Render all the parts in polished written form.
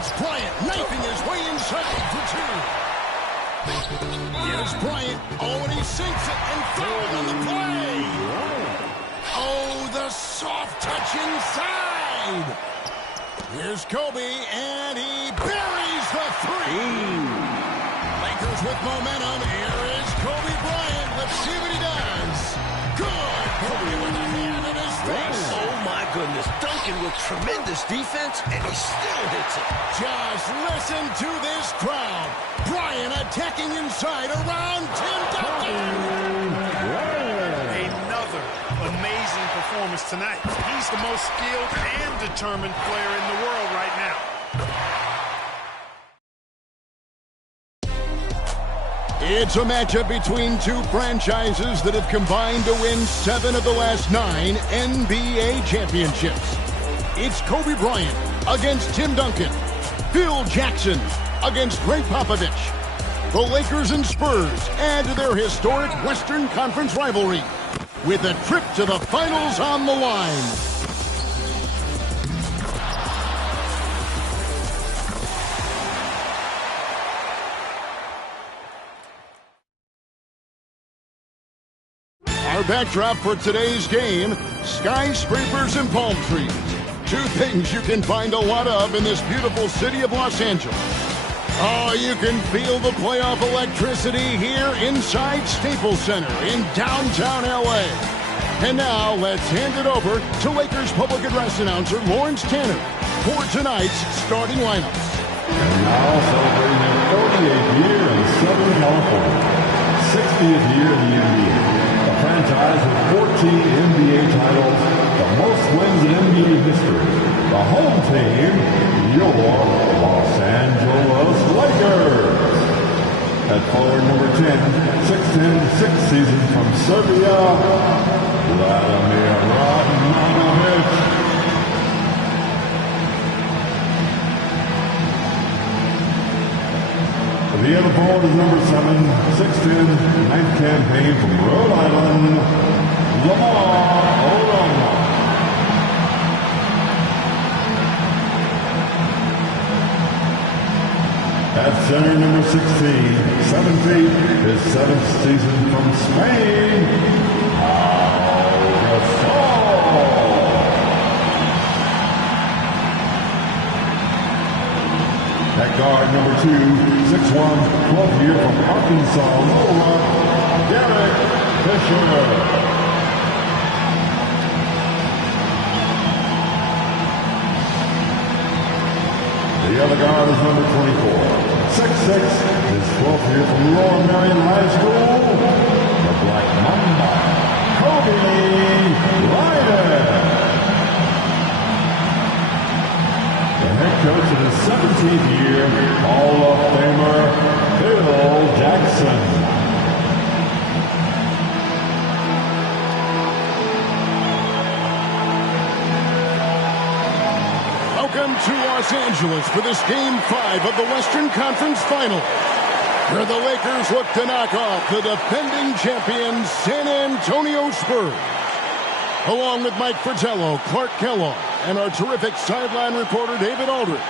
It's Bryant knifing his way inside for two. Here's Bryant. Oh, and he sinks it and fouled on the play. Oh, the soft touch inside. Here's Kobe, and he buries the three. Lakers with momentum. Here is Kobe Bryant. Let's see what he does. Good. Kobe with a hand in his face. Oh, my goodness. Duncan with tremendous defense, and he still hits it. Just listen to this crowd. Bryant attacking inside around Tim Duncan. Another amazing performance tonight. He's the most skilled and determined player in the world right now. It's a matchup between two franchises that have combined to win 7 of the last 9 NBA championships. It's Kobe Bryant against Tim Duncan. Phil Jackson against Greg Popovich. The Lakers and Spurs add to their historic Western Conference rivalry with a trip to the finals on the line. Our backdrop for today's game, skyscrapers and palm trees. Two things you can find a lot of in this beautiful city of Los Angeles. Oh, you can feel the playoff electricity here inside Staples Center in downtown L.A. And now, let's hand it over to Lakers public address announcer Lawrence Tanner for tonight's starting lineups. And now celebrating their 48th year in Southern California, 60th year in the NBA. A franchise with 14 NBA titles, the most wins in NBA history. The home team, your Los Angeles Lakers. At forward number 10, 6'10", 6 seasons from Serbia, Vladimir Radmanovic. The other forward is number 7, 6'10", 9th campaign from Rhode Island, Lamar Odom. At center, number 16, 7 feet, his 7th season from Spain, At guard, number 2, 6'1", 12th year from Arkansas, Lola, Derek Fisher. The other guard is number 24, 6'6", his 12th year from Lower Marion High School, the Black Mamba, Kobe Bryant. Head coach in his 17th year, Hall of Famer Phil Jackson. Welcome to Los Angeles for this Game 5 of the Western Conference Finals, where the Lakers look to knock off the defending champions San Antonio Spurs. Along with Mike Fratello, Clark Kellogg, and our terrific sideline reporter David Aldridge,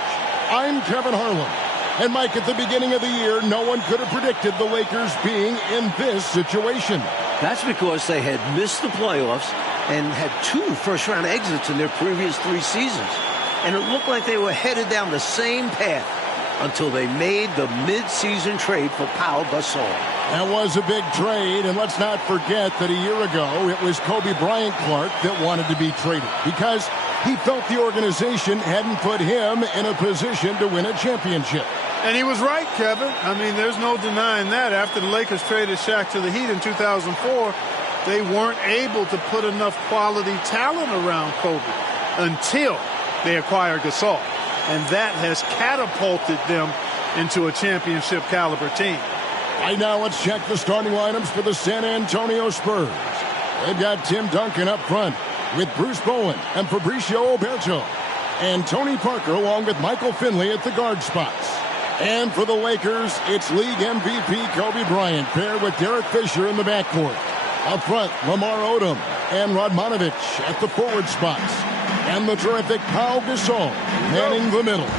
I'm Kevin Harlan. And Mike, at the beginning of the year, no one could have predicted the Lakers being in this situation. That's because they had missed the playoffs and had 2 first-round exits in their previous 3 seasons. And it looked like they were headed down the same path until they made the mid-season trade for Pau Gasol. That was a big trade, and let's not forget that a year ago it was Kobe Bryant Clark that wanted to be traded because he felt the organization hadn't put him in a position to win a championship. And he was right, Kevin. I mean, there's no denying that. After the Lakers traded Shaq to the Heat in 2004, they weren't able to put enough quality talent around Kobe until they acquired Gasol. And that has catapulted them into a championship caliber team. Right now, let's check the starting lineups for the San Antonio Spurs. They've got Tim Duncan up front with Bruce Bowen and Fabricio Oberto, and Tony Parker along with Michael Finley at the guard spots. And for the Lakers, it's league MVP Kobe Bryant paired with Derek Fisher in the backcourt. Up front, Lamar Odom and Radmanovic at the forward spots. And the terrific Pau Gasol manning the middle.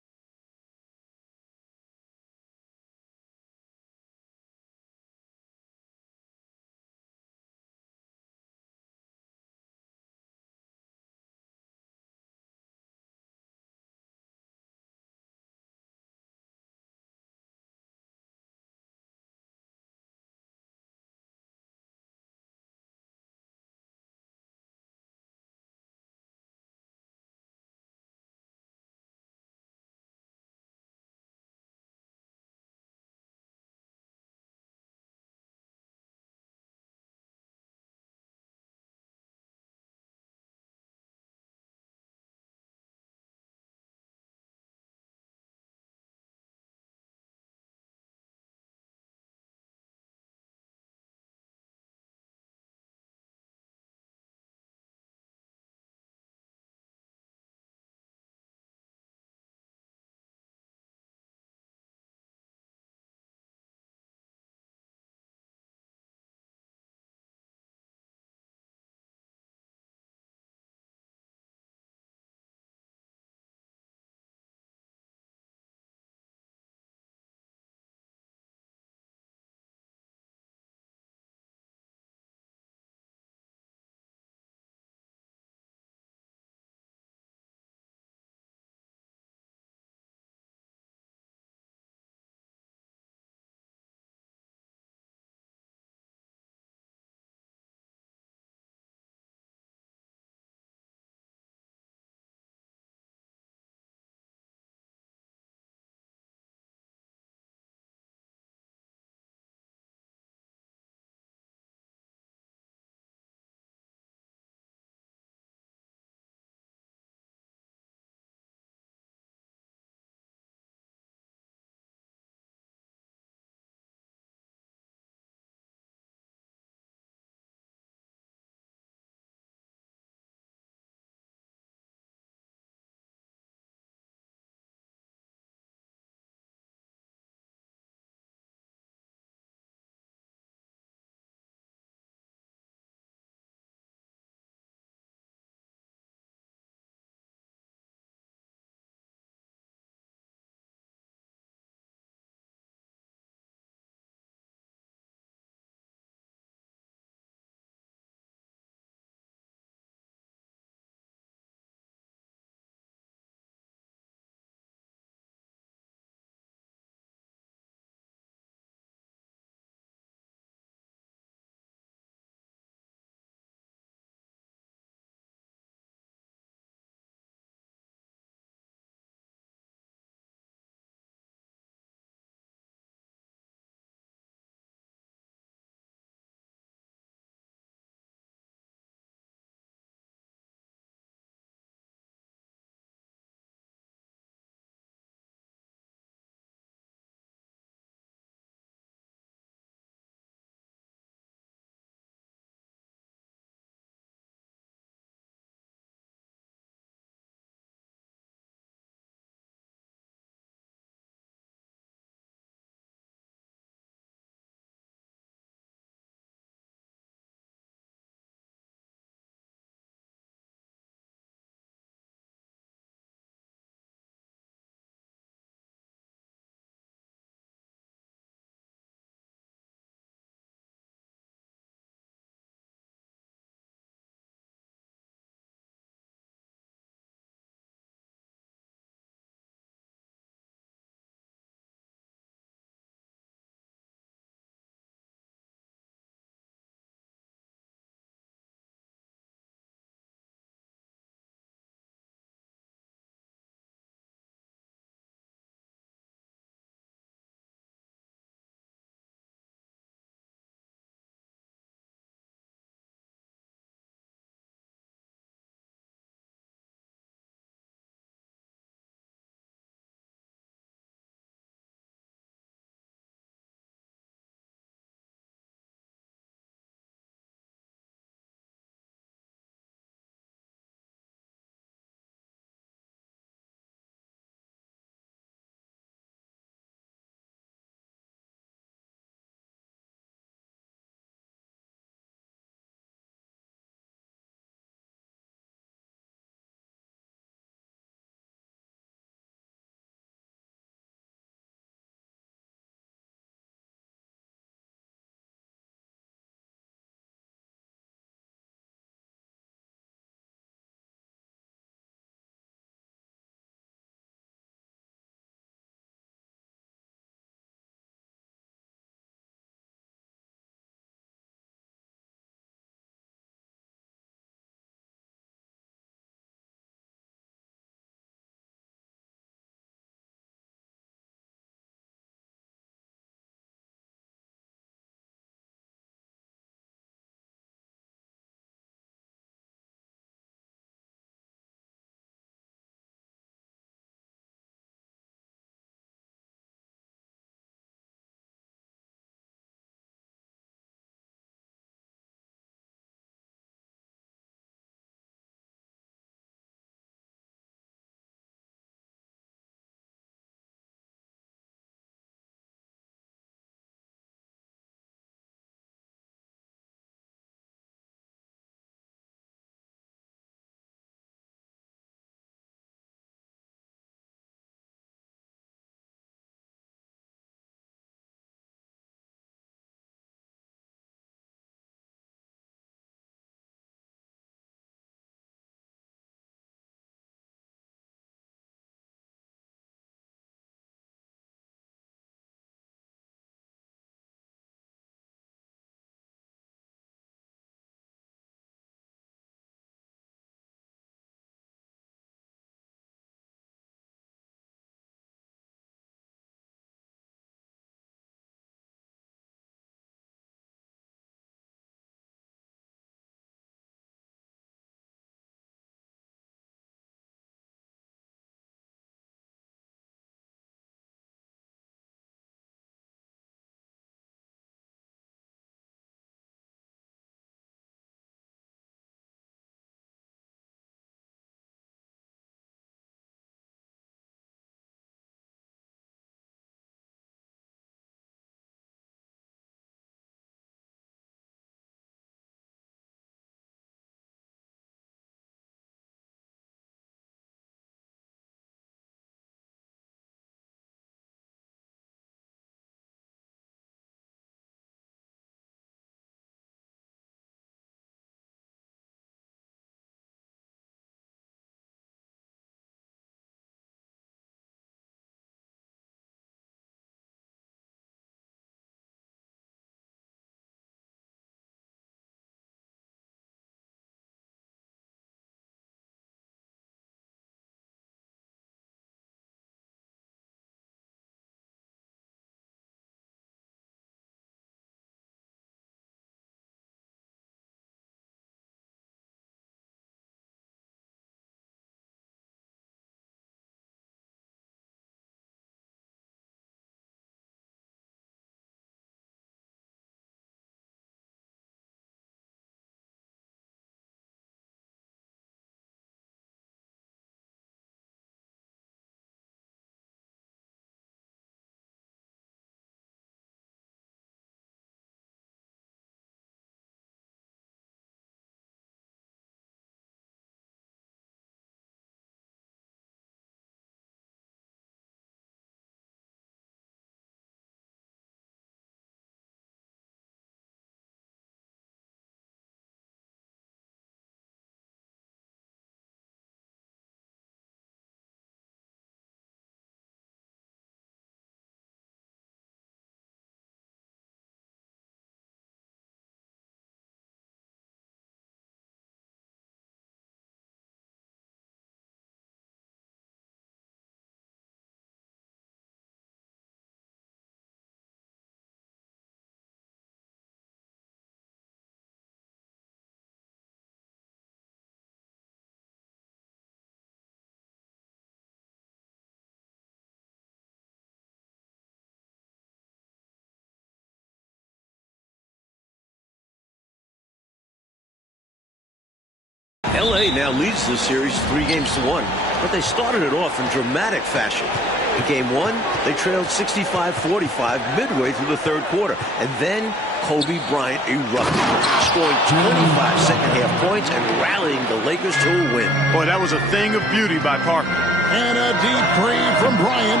LA now leads the series 3-1, but they started it off in dramatic fashion. In Game 1, they trailed 65-45 midway through the third quarter, and then Kobe Bryant erupted, scoring 25 second-half points and rallying the Lakers to a win. Boy, that was a thing of beauty by Parker. And a deep three from Bryant,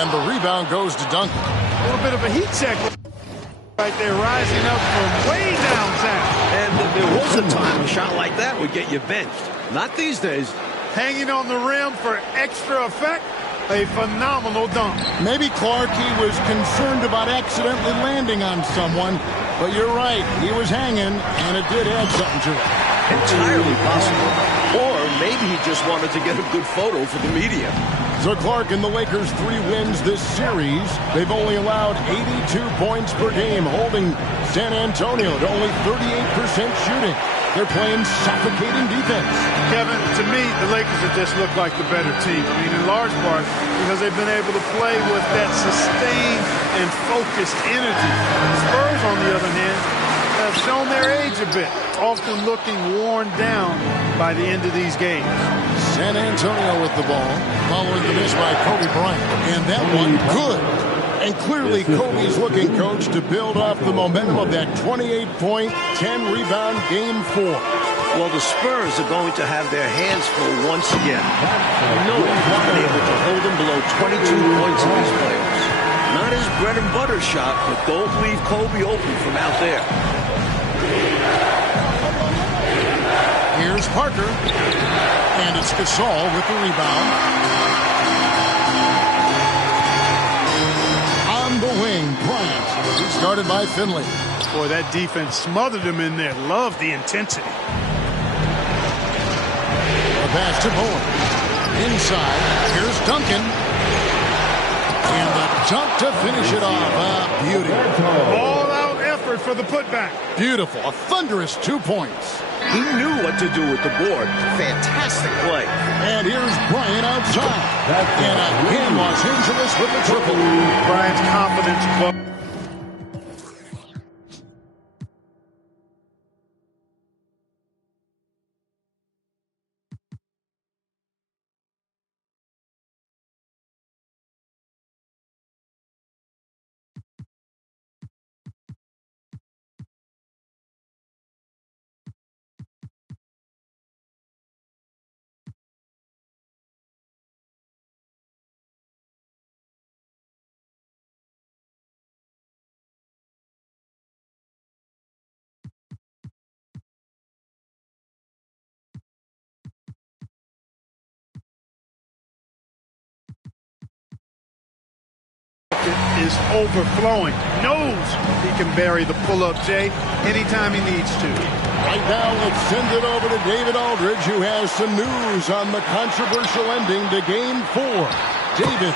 and the rebound goes to Duncan. A little bit of a heat check right there, rising up from way downtown. And there was a time a shot like that would get you benched. Not these days. Hanging on the rim for extra effect. A phenomenal dunk. Maybe Clark, he was concerned about accidentally landing on someone, but you're right, he was hanging, and it did add something to it. Entirely possible. Or maybe he just wanted to get a good photo for the media. So Clark and the Lakers 3 wins this series. They've only allowed 82 points per game, holding San Antonio to only 38% shooting. They're playing suffocating defense. Kevin, to me, the Lakers have just looked like the better team. I mean, in large part because they've been able to play with that sustained and focused energy. The Spurs, on the other hand, have shown their age a bit, often looking worn down by the end of these games. San Antonio with the ball, following the miss by Kobe Bryant. And that one good. And clearly Kobe's looking, coach, to build off the momentum of that 28-point, 10-rebound Game 4. Well, the Spurs are going to have their hands full once again. No one's been able to hold them below 22 points in these playoffs. Not his bread and butter shot, but don't leave Kobe open from out there. Here's Parker. And it's Gasol with the rebound. The wing, Bryant. He started by Finley. Boy, that defense smothered him in there. Love the intensity. The pass to Bowen. Inside. Here's Duncan. And the dunk to finish it off. Beauty. All-out effort for the putback. Beautiful. A thunderous 2 points. He knew what to do with the board. Fantastic play. And here's Bryant outside. And again, Los Angeles with the triple. Bryant's confidence. Is overflowing. Knows he can bury the pull-up, Jay, anytime he needs to. Right now, let's send it over to David Aldridge, who has some news on the controversial ending to Game 4. David.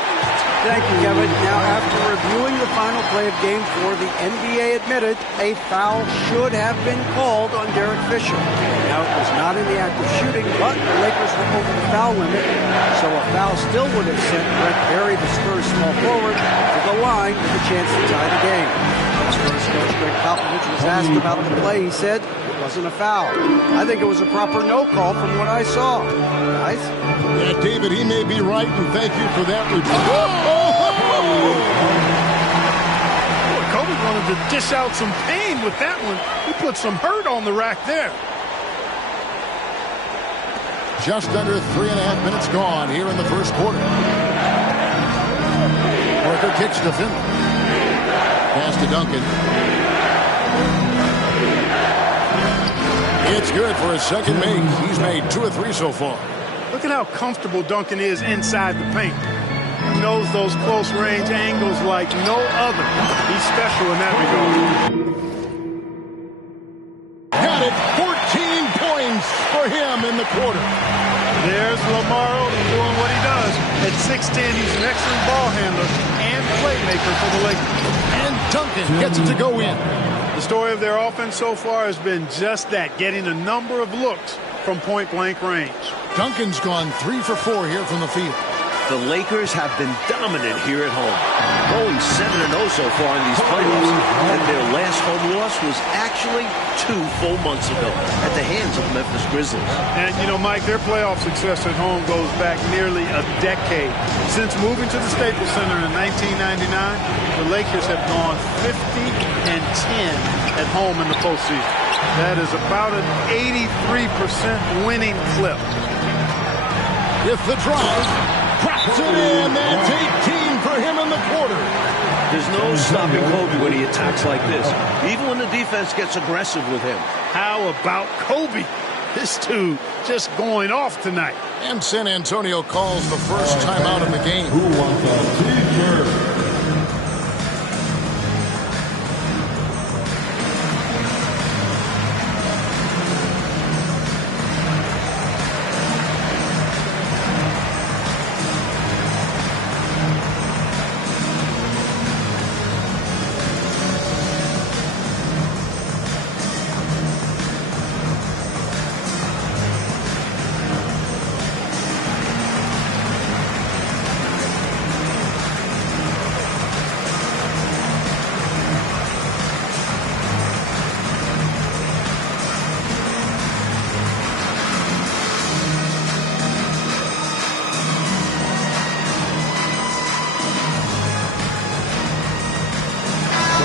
Thank you, Kevin. Now, after reviewing the final play of Game 4, the NBA admitted a foul should have been called on Derek Fisher. Now, it was not in the act of shooting, but the Lakers were over the foul limit, so a foul still would have sent Brett Berry, the Spurs small forward, to the line with a chance to tie the game. Spurs coach Greg Popovich was asked about the play. He said it wasn't a foul. I think it was a proper no call from what I saw. Guys? Yeah, David, he may be right, and thank you for that report. Boy, Kobe wanted to dish out some pain with that one. He put some hurt on the rack there. Just under 3.5 minutes gone here in the first quarter. Parker kicks to Finley. Pass to Duncan. It's good for his second make. He's made 2 of 3 so far. Look at how comfortable Duncan is inside the paint. He knows those close-range angles like no other. He's special in that regard. Got it. 14 points for him in the quarter. There's Lamar Odom doing what he does. At 6'10", he's an excellent ball handler and playmaker for the Lakers. And Duncan gets it to go in. The story of their offense so far has been just that, getting a number of looks from point-blank range. Duncan's gone 3 for 4 here from the field. The Lakers have been dominant here at home. going 7-0 so far in these playoffs, and their last home loss was actually 2 full months ago at the hands of the Memphis Grizzlies. And, you know, Mike, their playoff success at home goes back nearly a decade. Since moving to the Staples Center in 1999, the Lakers have gone 50-10 at home in the postseason. That is about an 83% winning clip. With the drive, cracks it in. That's 18 for him in the quarter. There's no stopping Kobe when he attacks like this, even when the defense gets aggressive with him. How about Kobe? This dude just going off tonight. And San Antonio calls the first timeout in the game. Who wants a t-shirt?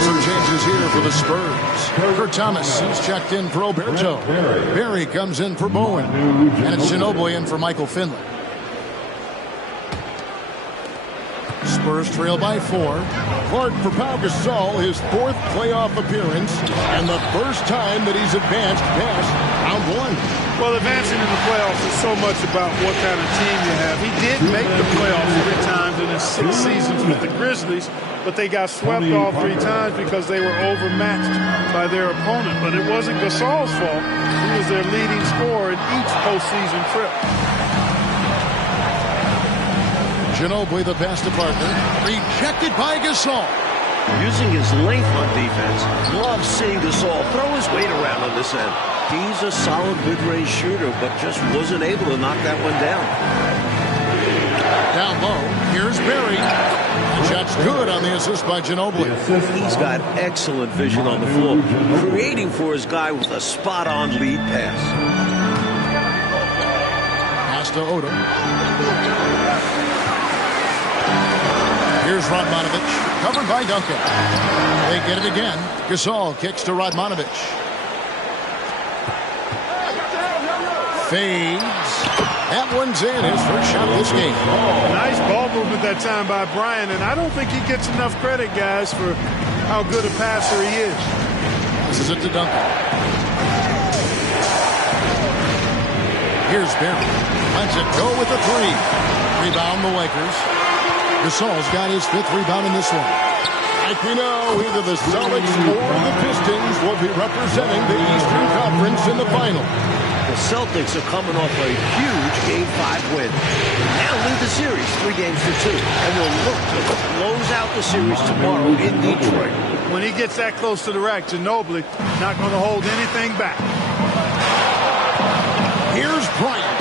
Some changes here for the Spurs. Kurt Thomas, he's checked in for Alberto. Barry comes in for Bowen. And it's Ginobili in for Michael Finley. Spurs trail by 4. Clark for Pau Gasol, his 4th playoff appearance, and the first time that he's advanced past round 1. Well, advancing in the playoffs is so much about what kind of team you have. He did make the playoffs 3 times in his 6 seasons with the Grizzlies, but they got swept all 3 times because they were overmatched by their opponent. But it wasn't Gasol's fault. He was their leading scorer in each postseason trip. Ginobili, the pass to Parker. Rejected by Gasol. Using his length on defense, loves seeing Gasol throw his weight around on this end. He's a solid mid-range shooter, but just wasn't able to knock that one down. Down low, here's Barry. The shot's good on the assist by Ginobili. He's got excellent vision on the floor, creating for his guy with a spot-on lead pass. Pass to Odom. Here's Radmanovich, covered by Duncan. They get it again. Gasol kicks to Radmanovich. Fades. That one's in, his first shot of this game. Nice ball movement that time by Bryant, and I don't think he gets enough credit, guys, for how good a passer he is. This is it to Duncan. Here's Barry. Lets it go with the 3. Rebound the Lakers. Gasol's got his 5th rebound in this one. Like we know, either the Celtics or the Pistons will be representing the Eastern Conference in the final. The Celtics are coming off a huge Game 5 win. Now lead the series 3 games to 2, and will look to close out the series tomorrow in Detroit. When he gets that close to the rack, Ginobili not going to hold anything back. Here's Bryant.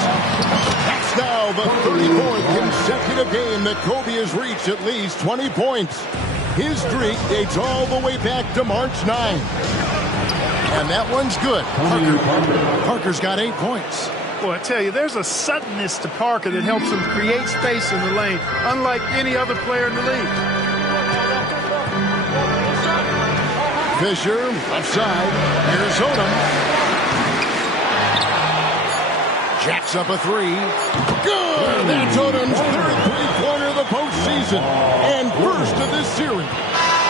That's now the 34th consecutive game that Kobe has reached at least 20 points. His streak dates all the way back to March 9. And that one's good. Parker's got 8 points. Boy, I tell you, there's a suddenness to Parker that helps him create space in the lane, unlike any other player in the league. Fisher, left side. Here's Odom. Jacks up a 3. Good! That's Odom's 3rd three-pointer of the postseason. And first of this series.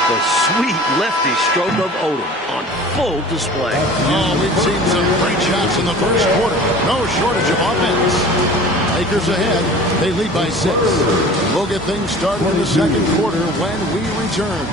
The sweet lefty stroke of Odom on full display. Oh, we've seen some great shots in the first quarter. No shortage of offense. Lakers ahead. They lead by 6. We'll get things started in the second quarter when we return.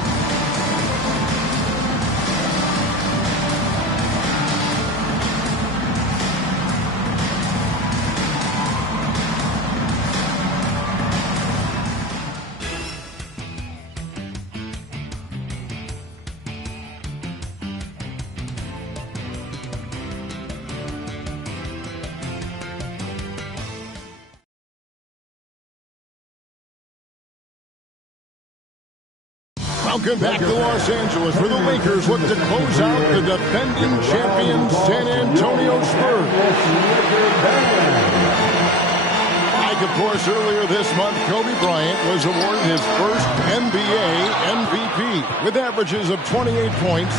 Welcome back to Los Angeles, where the Lakers look to close out the defending champion San Antonio Spurs. Like, of course, earlier this month, Kobe Bryant was awarded his first NBA MVP with averages of 28 points,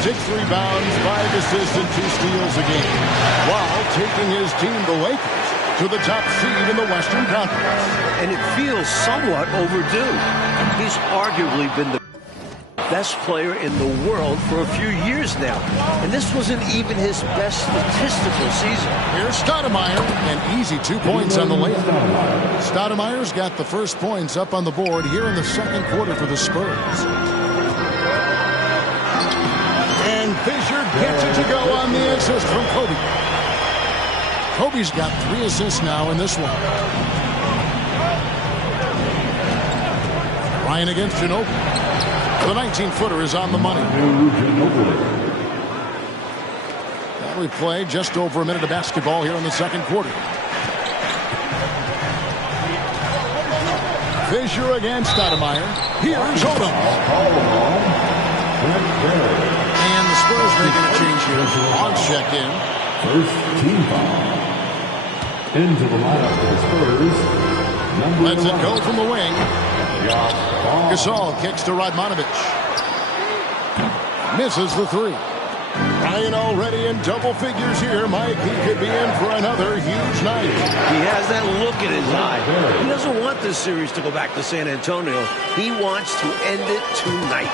6 rebounds, 5 assists, and 2 steals a game, while taking his team, the Lakers, to the top seed in the Western Conference. And it feels somewhat overdue. He's arguably been the best player in the world for a few years now. And this wasn't even his best statistical season. Here's Stoudemire, an easy 2 points on the layup. Stoudemire's got the first points up on the board here in the second quarter for the Spurs. And Fisher gets it to go on the assist from Kobe. Kobe's got 3 assists now in this one. Ryan against Ginobili. The 19-footer is on the money. Well, we play just over a minute of basketball here in the second quarter. Fisher against Stoudemire. Here's Odom. And the Spurs making a change here. On check-in. First team foul. Into the lineup for the Spurs. Lets it go from the wing. Gasol kicks to Radmanovic. Misses the 3. Ryan already in double figures here. Mike, he could be in for another huge night. He has that look in his eye. He doesn't want this series to go back to San Antonio. He wants to end it tonight.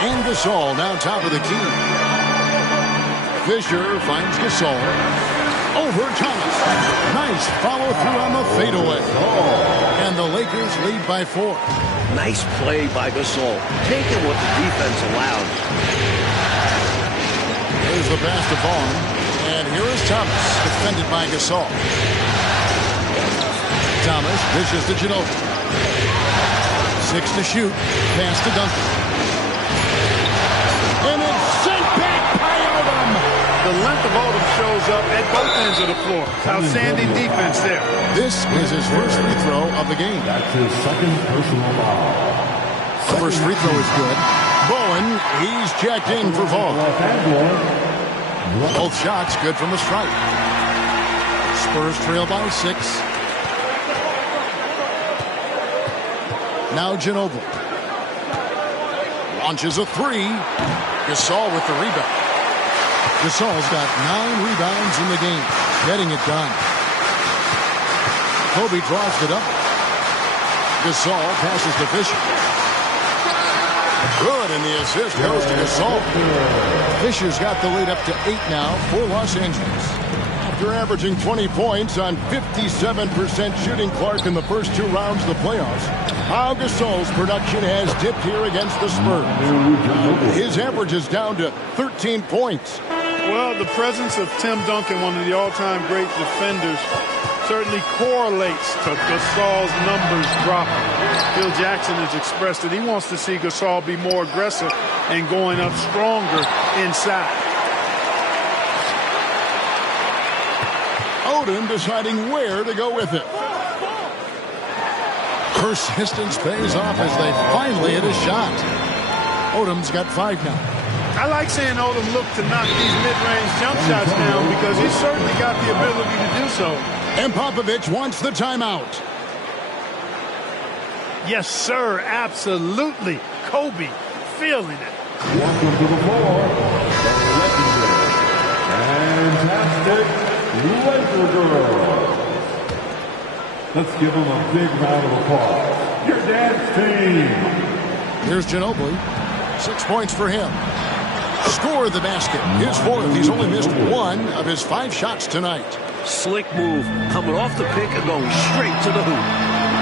And Gasol now top of the key. Fisher finds Gasol. Over Thomas. Nice follow through on the fadeaway. And the Lakers lead by 4. Nice play by Gasol, taking what the defense allowed. There's the pass to Vaughn. And here is Thomas, defended by Gasol. Thomas dishes to Ginobili. 6 to shoot. Pass to Duncan. And it's sent back by Odom. The length of Odom shows up at both ends of the floor. Outstanding defense there. This is his first free throw of the game. That's his second personal foul. The first free throw is good. Bowen, he's checked in for Vaughn. Both shots good from the stripe. Spurs trail by 6. Now Ginobili. Launches a 3. Gasol with the rebound. Gasol's got 9 rebounds in the game. Getting it done. Kobe draws it up. Gasol passes to Fisher. Good, and the assist goes to Gasol. Fisher's got the lead up to 8 now for Los Angeles. After averaging 20 points on 57% shooting, Clark, in the first 2 rounds of the playoffs, Pau Gasol's production has dipped here against the Spurs. His average is down to 13 points. Well, the presence of Tim Duncan, one of the all-time great defenders, certainly correlates to Gasol's numbers dropping. Phil Jackson has expressed that he wants to see Gasol be more aggressive and going up stronger inside. Odom deciding where to go with it. Persistence pays off as they finally hit a shot. Odom's got 5 now. I like seeing Odom look to knock these mid-range jump shots down because he's certainly got the ability to do so. And Popovich wants the timeout. Yes, sir, absolutely. Kobe feeling it. Welcome to the floor, the legendary, fantastic Laker girls. Let's give them a big round of applause. Your dance team. Here's Ginobili. 6 points for him. Scored the basket. His 4th. He's only missed 1 of his 5 shots tonight. Slick move, coming off the pick and going straight to the hoop.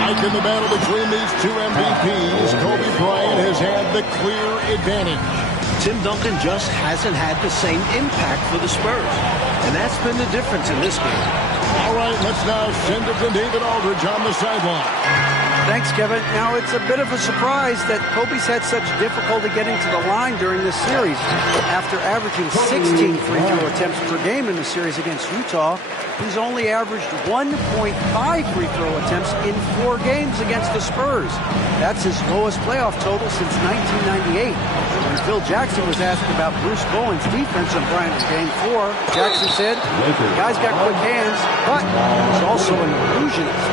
Like in the battle between these 2 MVPs, Kobe Bryant has had the clear advantage. Tim Duncan just hasn't had the same impact for the Spurs. And that's been the difference in this game. All right, let's now send it to David Aldridge on the sideline. Thanks, Kevin. Now, it's a bit of a surprise that Kobe's had such difficulty getting to the line during this series. After averaging 16 free throw attempts per game in the series against Utah, he's only averaged 1.5 free throw attempts in 4 games against the Spurs. That's his lowest playoff total since 1998. When Phil Jackson was asked about Bruce Bowen's defense in Bryant's Game 4, Jackson said, the guy's got quick hands, but he's also an illusionist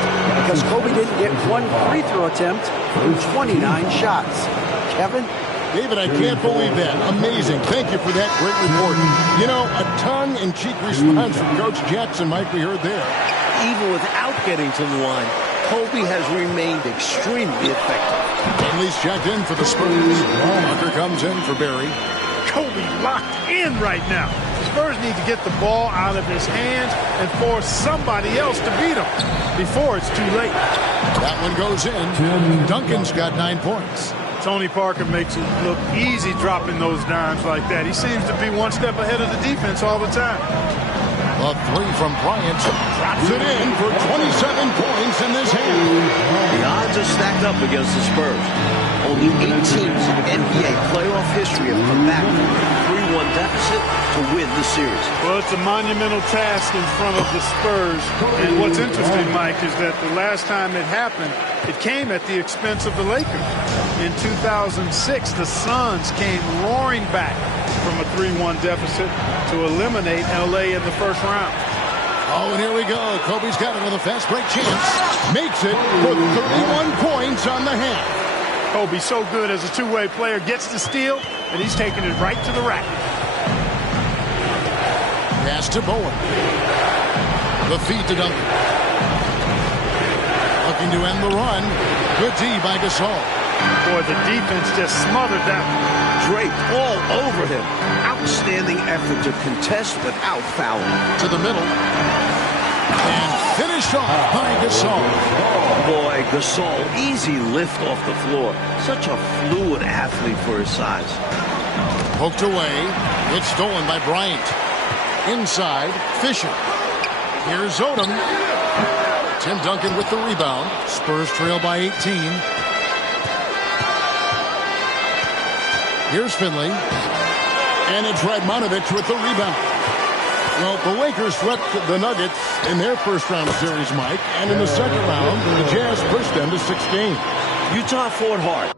because Kobe didn't get one free throw attempt in 29 shots. Kevin? David, I can't believe that. Amazing. Thank you for that great report. You know, a tongue-in-cheek response from Coach Jackson might be heard there. Even without getting to the line, Kobe has remained extremely effective. Henley's checked in for the Spurs. Walker comes in for Barry. Kobe locked in right now. The Spurs need to get the ball out of his hands and force somebody else to beat him before it's too late. That one goes in. Duncan's got 9 points. Tony Parker makes it look easy dropping those dimes like that. He seems to be one step ahead of the defense all the time. A three from Bryant drops it in for 27 points in this half. The odds are stacked up against the Spurs. Only 8 teams in NBA playoff history have come back from a 3-1 deficit to win the series. Well, it's a monumental task in front of the Spurs. And what's interesting, Mike, is that the last time it happened, it came at the expense of the Lakers. In 2006, the Suns came roaring back from a 3-1 deficit to eliminate L.A. in the first round. Oh, and here we go. Kobe's got another fast break chance. Makes it for 31 points on the half. Kobe's so good as a two-way player. Gets the steal, and he's taking it right to the rack. Pass to Bowen. The feed to Duncan. Looking to end the run. Good D by Gasol. Boy, the defense just smothered that one. Drake all over him. Outstanding effort to contest without fouling. To the middle. And finished off by Gasol. Boy, Gasol, easy lift off the floor. Such a fluid athlete for his size. Poked away. It's stolen by Bryant. Inside, Fisher. Here's Odom. Tim Duncan with the rebound. Spurs trail by 18. Here's Finley. And it's Radmanovich with the rebound. Well, the Lakers swept the Nuggets in their first round series, Mike. And in the second round, the Jazz pushed them to 16. Utah fought hard.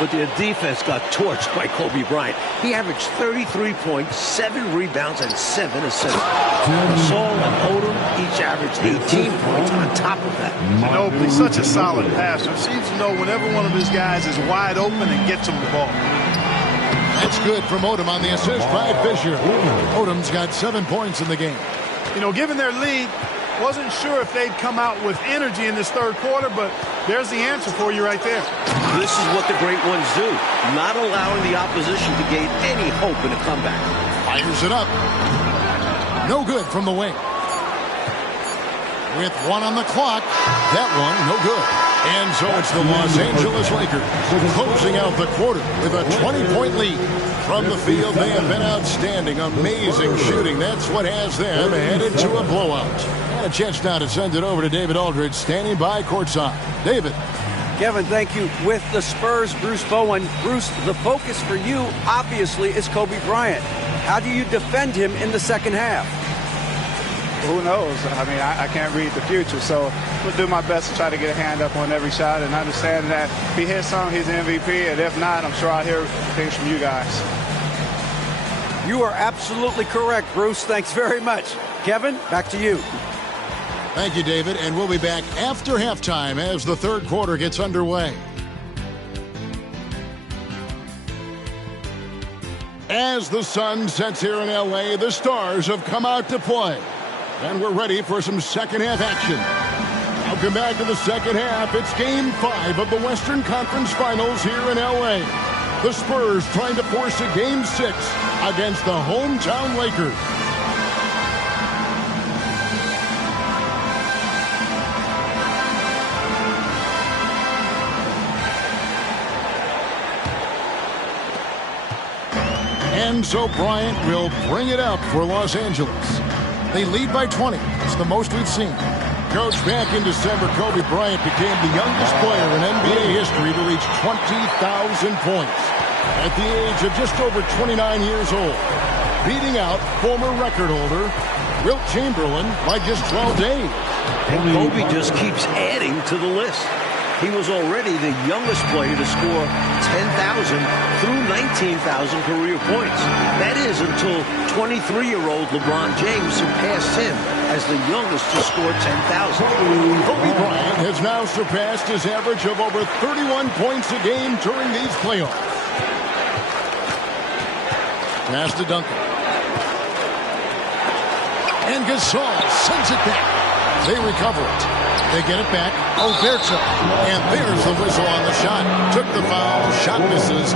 But their defense got torched by Kobe Bryant. He averaged 33 points, 7 rebounds, and 7 assists. Gasol and Odom each averaged 18 points on top of that. Ginobili, such a solid passer. Seems to know whenever one of his guys is wide open and gets him the ball. That's good from Odom on the assist by Fisher. Odom's got 7 points in the game. You know, given their lead, wasn't sure if they'd come out with energy in this third quarter, but there's the answer for you right there. This is what the great ones do, not allowing the opposition to gain any hope in a comeback. Fires it up. No good from the wing. With 1 on the clock, that one no good. And so it's the Los Angeles Lakers closing out the quarter with a 20-point lead. From the field, they have been outstanding. Amazing shooting. That's what has them headed to a blowout. And a chance now to send it over to David Aldridge, standing by courtside. David. Kevin, thank you. With the Spurs, Bruce Bowen. Bruce, the focus for you, obviously, is Kobe Bryant. How do you defend him in the second half? Who knows? I mean, I can't read the future, so we'll do my best to try to get a hand up on every shot and understand that if he hits some, he's the MVP, and if not, I'm sure I'll hear things from you guys. You are absolutely correct, Bruce. Thanks very much. Kevin, back to you. Thank you, David, and we'll be back after halftime as the third quarter gets underway. As the sun sets here in L.A., the Stars have come out to play. And we're ready for some second-half action. Welcome back to the second half. It's Game 5 of the Western Conference Finals here in L.A. The Spurs trying to force a Game 6 against the hometown Lakers. And so Bryant will bring it up for Los Angeles. They lead by 20. It's the most we've seen. Coach, back in December, Kobe Bryant became the youngest player in NBA history to reach 20,000 points at the age of just over 29 years old, beating out former record holder Wilt Chamberlain by just 12 days. And Kobe just keeps adding to the list. He was already the youngest player to score 10,000 through 19,000 career points. That is until 23-year-old LeBron James surpassed him as the youngest to score 10,000. Kobe Bryant has now surpassed his average of over 31 points a game during these playoffs. Pass to Duncan. And Gasol sends it back. They recover it. They get it back. Oberto. And there's the whistle on the shot. Took the foul. Shot misses.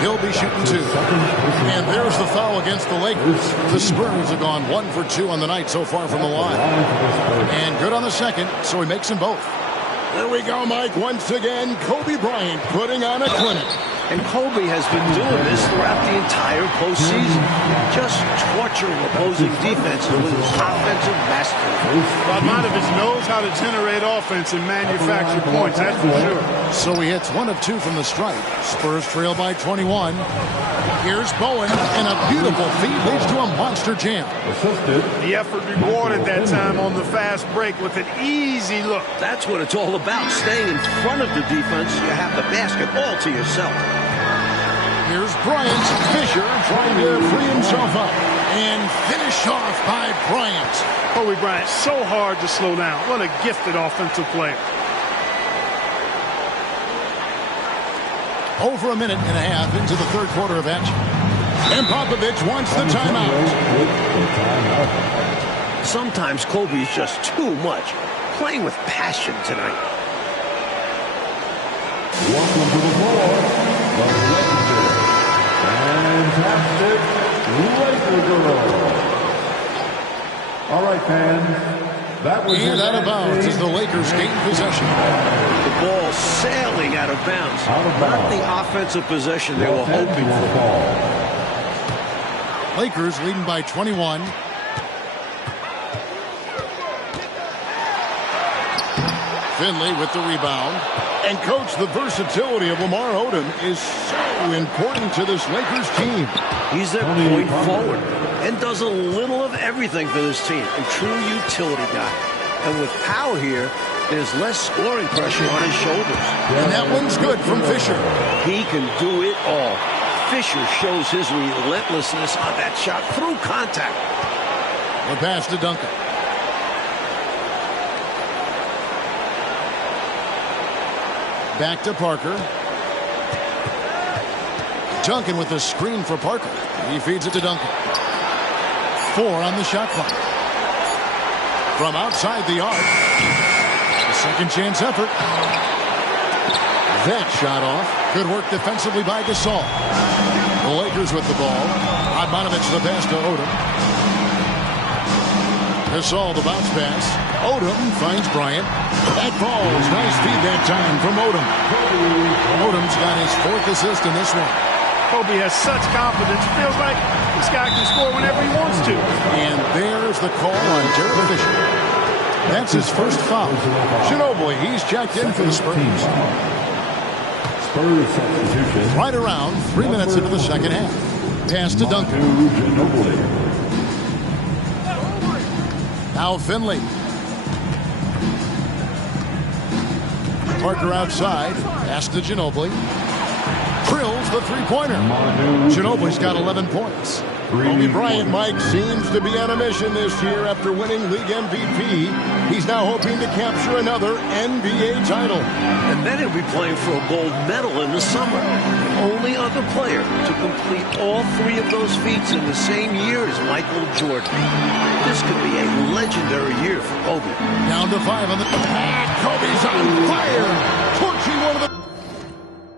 He'll be shooting 2. And there's the foul against the Lakers. The Spurs have gone 1 for 2 on the night so far from the line. And good on the second, so he makes them both. There we go, Mike. Once again, Kobe Bryant putting on a clinic. And Kobe has been doing this throughout the entire postseason, just torturing opposing defenses with his offensive mastery. Bogdanovich knows how to generate offense and manufacture points, that's for sure. So he hits 1 of 2 from the stripe. Spurs trail by 21. Here's Bowen, and a beautiful feed leads to a monster jam. Assisted. The effort rewarded that time on the fast break with an easy look. That's what it's all about, staying in front of the defense. You have the basket all to yourself. Here's Bryant. Fisher trying to free himself up. And finished off by Bryant. Kobe Bryant, so hard to slow down. What a gifted offensive player. Over a minute and a half into the third quarter of action. And Popovich wants the timeout. Sometimes Kobe is just too much. Playing with passion tonight. Welcome to the floor, the legendary, fantastic Laker girl. All right, fans. That was out of bounds as the Lakers gain possession. The ball sailing out of bounds. Not the offensive possession they were hoping for. Lakers leading by 21. Finley with the rebound. And coach, the versatility of Lamar Odom is so important to this Lakers team. He's their point forward and does a little of everything for this team. A true utility guy. And with power here, there's less scoring pressure on his shoulders. And that one's good from Fisher. He can do it all. Fisher shows his relentlessness on that shot through contact. The pass to Duncan. Back to Parker. Duncan with the screen for Parker. He feeds it to Duncan. 4 on the shot clock. From outside the arc. A second chance effort. That shot off. Good work defensively by Gasol. The Lakers with the ball. Bogdanovich the pass to Odom. Gasol the bounce pass. Odom finds Bryant. That falls. Nice feed that time from Odom. Odom's got his 4th assist in this one. Kobe has such confidence. Feels like this guy can score whenever he wants to. And there's the call on Derek Fisher. That's his first foul. Ginobili, he's checked in for the Spurs. Spurs substitution. Right around 3 minutes into the second half. Pass to Duncan. Now Finley. Parker outside. Pass to Ginobili. Drills the three-pointer. Ginobili's got 11 points. Kobe Bryant, Mike, seems to be on a mission this year after winning league MVP. He's now hoping to capture another NBA title. And then he'll be playing for a gold medal in the summer. The only other player to complete all 3 of those feats in the same year is Michael Jordan. This could be a legendary year for Kobe. Down to 5 on the... And Kobe's on fire! Torching one of the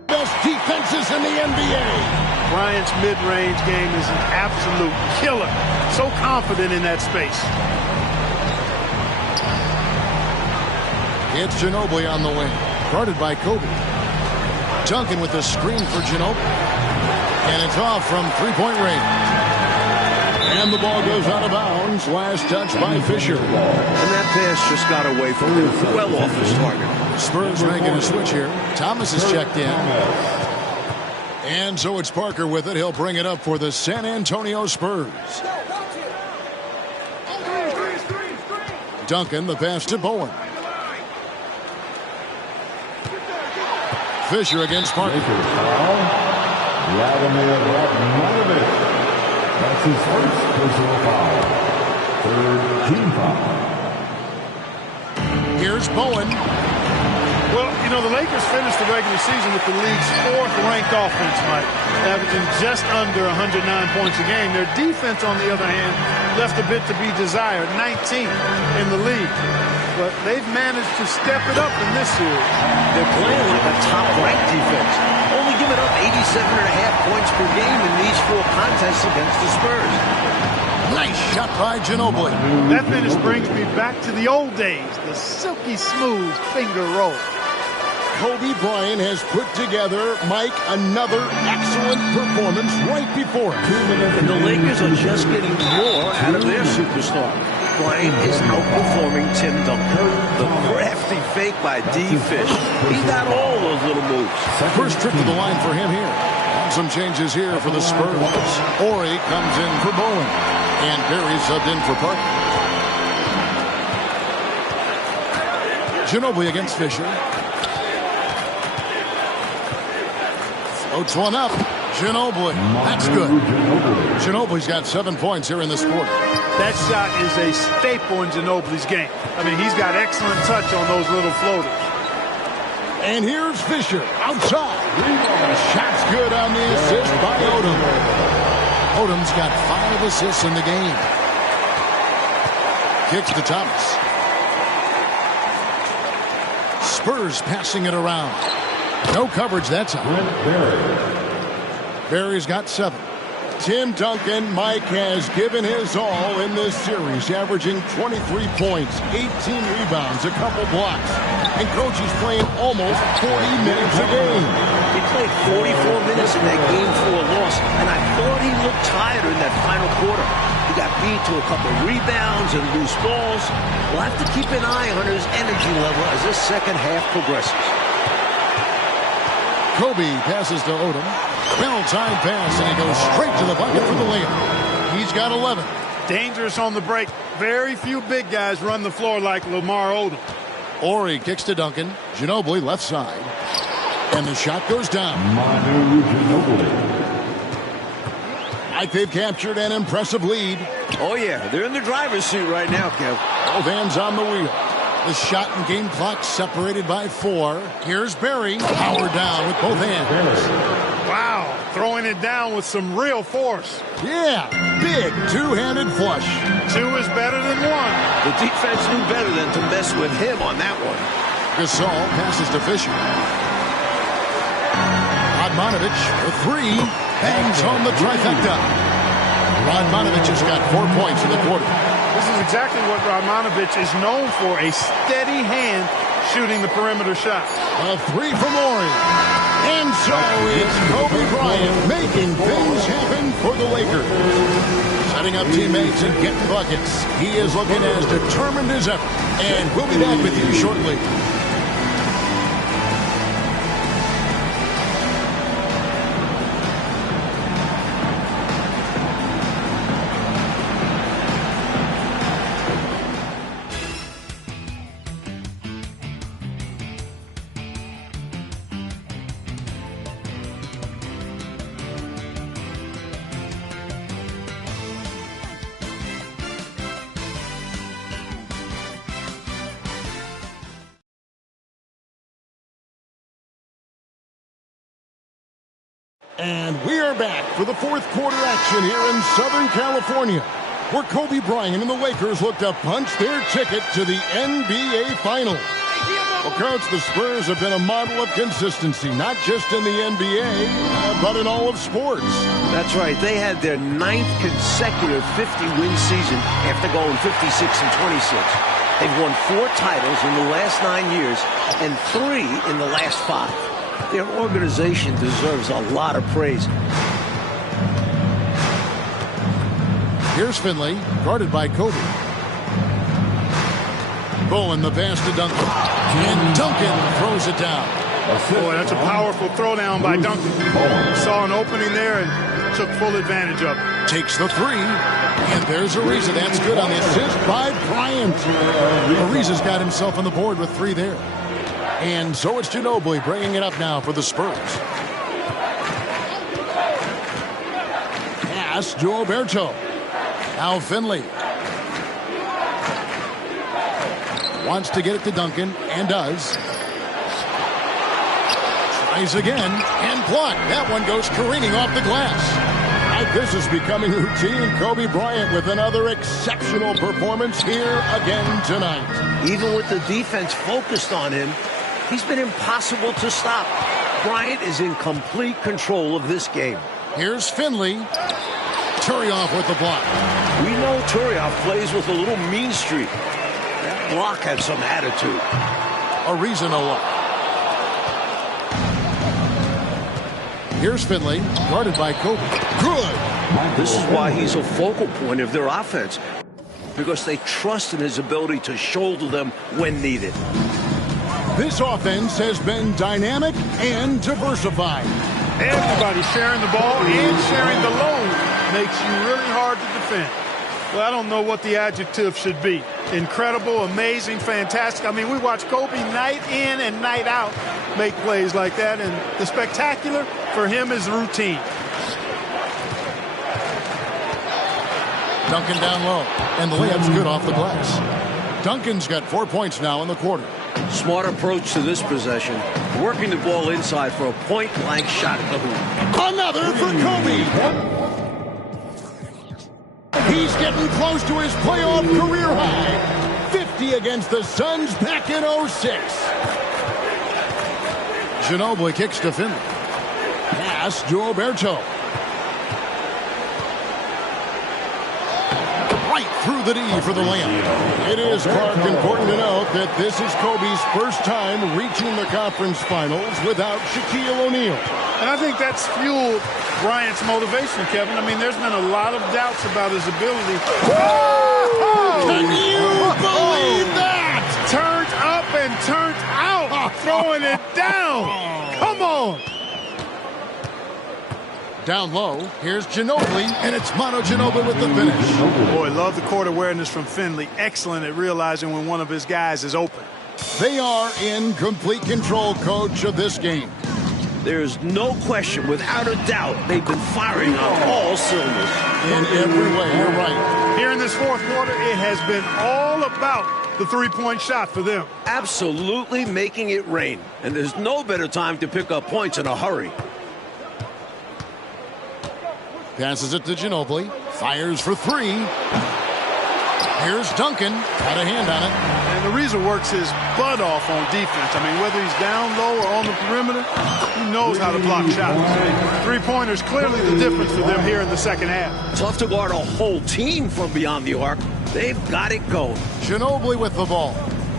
best defenses in the NBA. Bryant's mid-range game is an absolute killer. So confident in that space. It's Ginobili on the wing. Guarded by Kobe. Duncan with the screen for Ginobili. And it's off from three-point range. And the ball goes out of bounds. Last touch by Fisher. And that pass just got away from him, well off his target. Spurs making a switch here. Thomas is checked in. And so it's Parker with it. He'll bring it up for the San Antonio Spurs. Duncan, the pass to Bowen. Fisher against Parker. That's his first personal foul. Third team foul. Here's Bowen. Well, you know, the Lakers finished the regular season with the league's 4th-ranked offense, Mike, averaging just under 109 points a game. Their defense, on the other hand, left a bit to be desired, 19th in the league. But they've managed to step it up in this series. They're playing like a top-ranked defense, only giving up 87.5 points per game in these 4 contests against the Spurs. Nice shot by Ginobili. That finish brings me back to the old days, the silky smooth finger roll. Kobe Bryant has put together, Mike, another excellent performance right before it. And the Lakers are just getting more out of their superstar. Bryant is outperforming Tim Duncan. The crafty fake by D-Fish. He got all those little moves. First trip to the line for him here. And some changes here for the Spurs. Ori comes in for Bowen. And Barry subbed in for Parker. Ginobili against Fisher. Floats one up. Ginobili. That's good. Ginobili's got 7 points here in this quarter. That shot is a staple in Ginobili's game. I mean, he's got excellent touch on those little floaters. And here's Fisher outside. The shot's good on the assist by Odom. Odom's got 5 assists in the game. Kicks to Thomas. Spurs passing it around. No coverage that time. Barry's got 7. Tim Duncan, Mike, has given his all in this series, averaging 23 points, 18 rebounds, a couple blocks. And Coach is playing almost 40 minutes a game. He played 44 minutes in that game for a loss, and I thought he looked tired in that final quarter. He got beat to a couple rebounds and loose balls. We'll have to keep an eye on his energy level as this second half progresses. Kobe passes to Odom. Well-timed pass, and he goes straight to the bucket for the layup. He's got 11. Dangerous on the break. Very few big guys run the floor like Lamar Odom. Ori kicks to Duncan. Ginobili left side. And the shot goes down. Manu Ginobili. Like they've captured an impressive lead. Oh, yeah, they're in the driver's seat right now, Kev. Both hands on the wheel. The shot and game clock separated by 4. Here's Barry. Power down with both hands. Wow, throwing it down with some real force. Yeah, big two-handed flush. 2 is better than 1. The defense knew better than to mess with him on that one. Gasol passes to Fisher. Radmanovic for 3. Hangs on the trifecta. Radmanovic has got 4 points in the quarter. This is exactly what Radmanovic is known for, a steady hand shooting the perimeter shot. A 3 from Ori. And so it's Kobe Bryant making things happen for the Lakers. Setting up teammates and getting buckets. He is looking as determined as ever. And we'll be back with you shortly. And we are back for the 4th quarter action here in Southern California, where Kobe Bryant and the Lakers look to punch their ticket to the NBA Finals. Well, Coach, the Spurs have been a model of consistency, not just in the NBA, but in all of sports. That's right. They had their 9th consecutive 50-win season after going 56 and 26. They've won 4 titles in the last 9 years and 3 in the last 5. Their organization deserves a lot of praise. Here's Finley, guarded by Kobe. Bowen, the pass to Duncan. And Duncan throws it down. Boy, that's a powerful throwdown by Duncan. Saw an opening there and took full advantage of it. Takes the three. And there's Ariza. That's good on the assist by Bryant. Ariza's got himself on the board with 3 there. And so it's Ginobili bringing it up now for the Spurs. Pass to Alberto. Now Finley. Wants to get it to Duncan, and does. Tries again, and blocked. That one goes careening off the glass. This is becoming routine. Kobe Bryant with another exceptional performance here again tonight. Even with the defense focused on him, he's been impossible to stop. Bryant is in complete control of this game. Here's Finley. Turioff with the block. We know Turioff plays with a little mean streak. That block had some attitude. Ariza no luck. Here's Finley, guarded by Kobe. Good. This is why he's a focal point of their offense, because they trust in his ability to shoulder them when needed. This offense has been dynamic and diversified. Everybody sharing the ball and sharing the load makes you really hard to defend. Well, I don't know what the adjective should be. Incredible, amazing, fantastic. I mean, we watch Kobe night in and night out make plays like that, and the spectacular for him is routine. Duncan down low, and the layup's good off the glass. Duncan's got 4 points now in the quarter. Smart approach to this possession, working the ball inside for a point-blank shot at the hoop. Another for Kobe. He's getting close to his playoff career high. 50 against the Suns back in 06. Ginobili kicks to Finley. Pass to Alberto. Right through the D for the layup. It is, Clark, important to note that this is Kobe's first time reaching the conference finals without Shaquille O'Neal. And I think that's fueled Bryant's motivation, Kevin. I mean, there's been a lot of doubts about his ability. Can you believe that? Turned up and turned out, throwing it down. Come on. Down low, here's Ginobili, and it's Manu Ginobili with the finish. Boy, love the court awareness from Finley. Excellent at realizing when one of his guys is open. They are in complete control, Coach, of this game. There's no question, without a doubt, they've been firing on all cylinders. In every way, you're right. Here in this fourth quarter, it has been all about the three-point shot for them. Absolutely making it rain. And there's no better time to pick up points in a hurry. Passes it to Ginobili. Fires for three. Here's Duncan. Got a hand on it. And the reason works his butt off on defense. I mean, whether he's down low or on the perimeter, he knows how to block shots. Three-pointers clearly the difference for them here in the second half. Tough to guard a whole team from beyond the arc. They've got it going. Ginobili with the ball.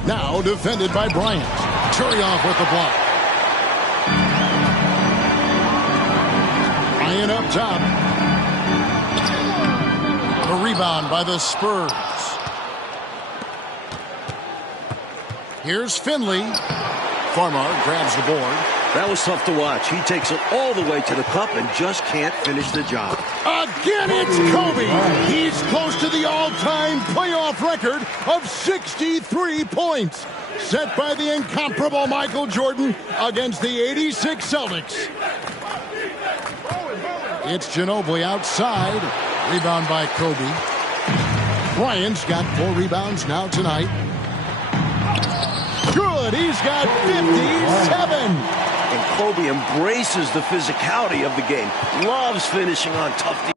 Now defended by Bryant. Turioff with the block. Bryant up top. A rebound by the Spurs. Here's Finley. Farmar grabs the board. That was tough to watch. He takes it all the way to the cup and just can't finish the job. Again, it's Kobe. He's close to the all-time playoff record of 63 points, set by the incomparable Michael Jordan against the '86 Celtics. It's Ginobili outside. Rebound by Kobe. Bryant's got 4 rebounds now tonight. Good. He's got 57. And Kobe embraces the physicality of the game. Loves finishing on tough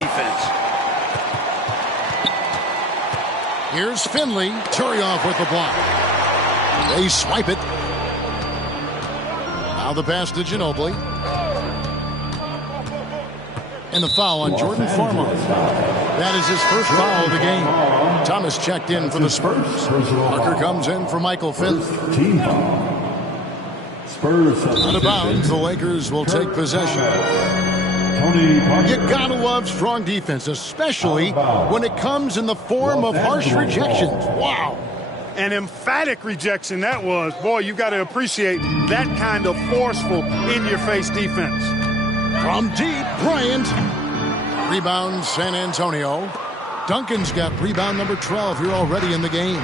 defense. Here's Finley. Turioff with the block. They swipe it. Now the pass to Ginobili. And the foul on Jordan Farmar. That is his first foul of the game. Thomas checked in for the Spurs. Tucker comes in for Michael Finley. Team foul. Spurs. Out of bounds, the Lakers will take possession. Tony Parker. You gotta love strong defense, especially when it comes in the form of harsh rejections. Wow. An emphatic rejection that was. Boy, you got to appreciate that kind of forceful, in-your-face defense. From deep, Bryant. Rebound, San Antonio. Duncan's got rebound number 12 here already in the game.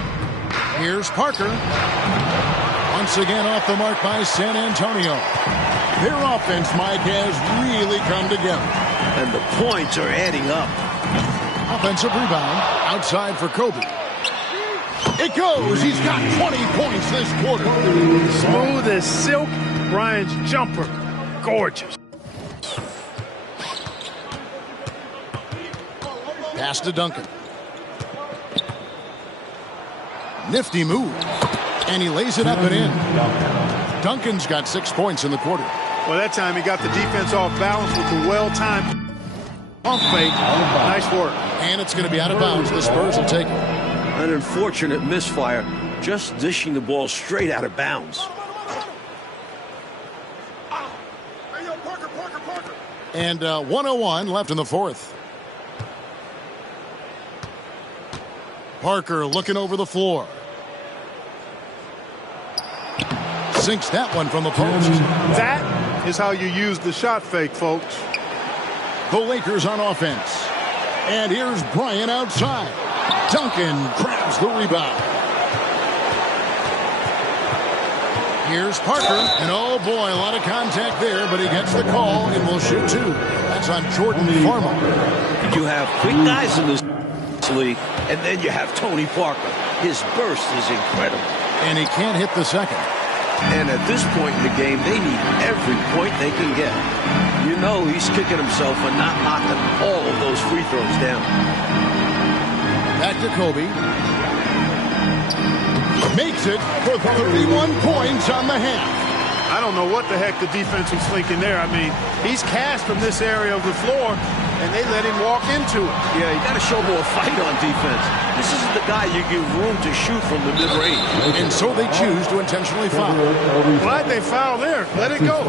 Here's Parker. Once again off the mark by San Antonio. Their offense, Mike, has really come together. And the points are adding up. Offensive rebound outside for Kobe. It goes. He's got 20 points this quarter. Smooth as silk. Bryant's jumper. Gorgeous. Pass to Duncan. Nifty move. And he lays it up and in. Duncan's got 6 points in the quarter. Well, that time he got the defense off balance with the well-timed pump fake. Nice work. And it's going to be out of bounds. The Spurs will take it. An unfortunate misfire, just dishing the ball straight out of bounds. And 1:01 left in the fourth. Parker looking over the floor. Sinks that one from the post. That is how you use the shot fake, folks. The Lakers on offense. And here's Bryant outside. Duncan grabs the rebound. Here's Parker. And oh boy, a lot of contact there, but he gets the call and will shoot two. That's on Jordan Farmer. You have quick guys in this league, and then you have Tony Parker. His burst is incredible. And he can't hit the second. And at this point in the game, they need every point they can get. You know he's kicking himself for not knocking all of those free throws down. Back to Kobe. Makes it for 31 points on the half. I don't know what the heck the defense was thinking there. I mean, he's cast from this area of the floor, and they let him walk into it. Yeah, you got to show more fight on defense. This isn't the guy you give room to shoot from the mid-range. And so they choose to intentionally foul. Glad they fouled there. Let it go.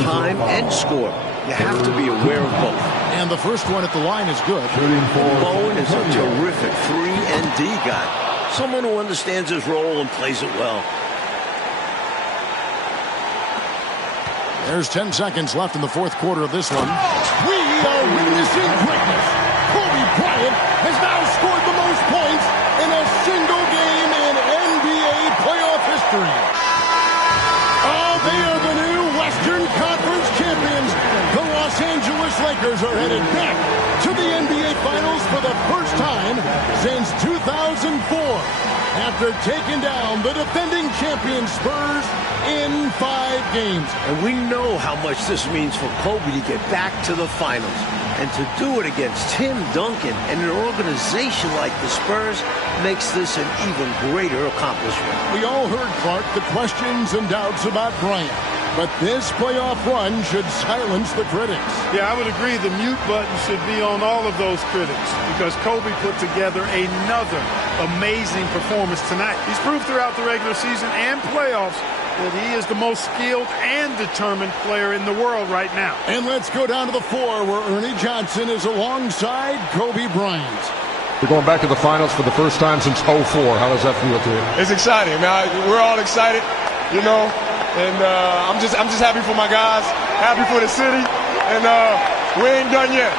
Time and score. You have to be aware of both. And the first one at the line is good. Bowen is a terrific 3-and-D guy. Someone who understands his role and plays it well. There's 10 seconds left in the fourth quarter of this one. We are witnessing greatness. Kobe Bryant has now scored the most points in a single game in NBA playoff history. Oh, they are the new Western Conference champions. The Los Angeles Lakers are headed back to the NBA Finals for the first time since 2004. After taking down the defending champion Spurs in 5 games. And we know how much this means for Kobe to get back to the finals. And to do it against Tim Duncan and an organization like the Spurs makes this an even greater accomplishment. We all heard, Clark, the questions and doubts about Bryant. But this playoff run should silence the critics. Yeah, I would agree the mute button should be on all of those critics because Kobe put together another amazing performance tonight. He's proved throughout the regular season and playoffs that he is the most skilled and determined player in the world right now. And let's go down to the floor where Ernie Johnson is alongside Kobe Bryant. We're going back to the finals for the first time since '04. How does that feel to you? It's exciting. Now we're all excited, you know, and I'm just happy for my guys, happy for the city, and we ain't done yet.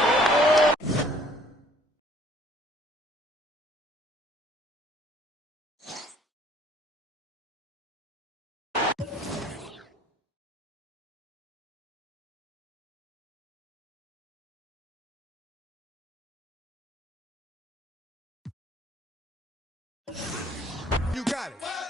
You got it.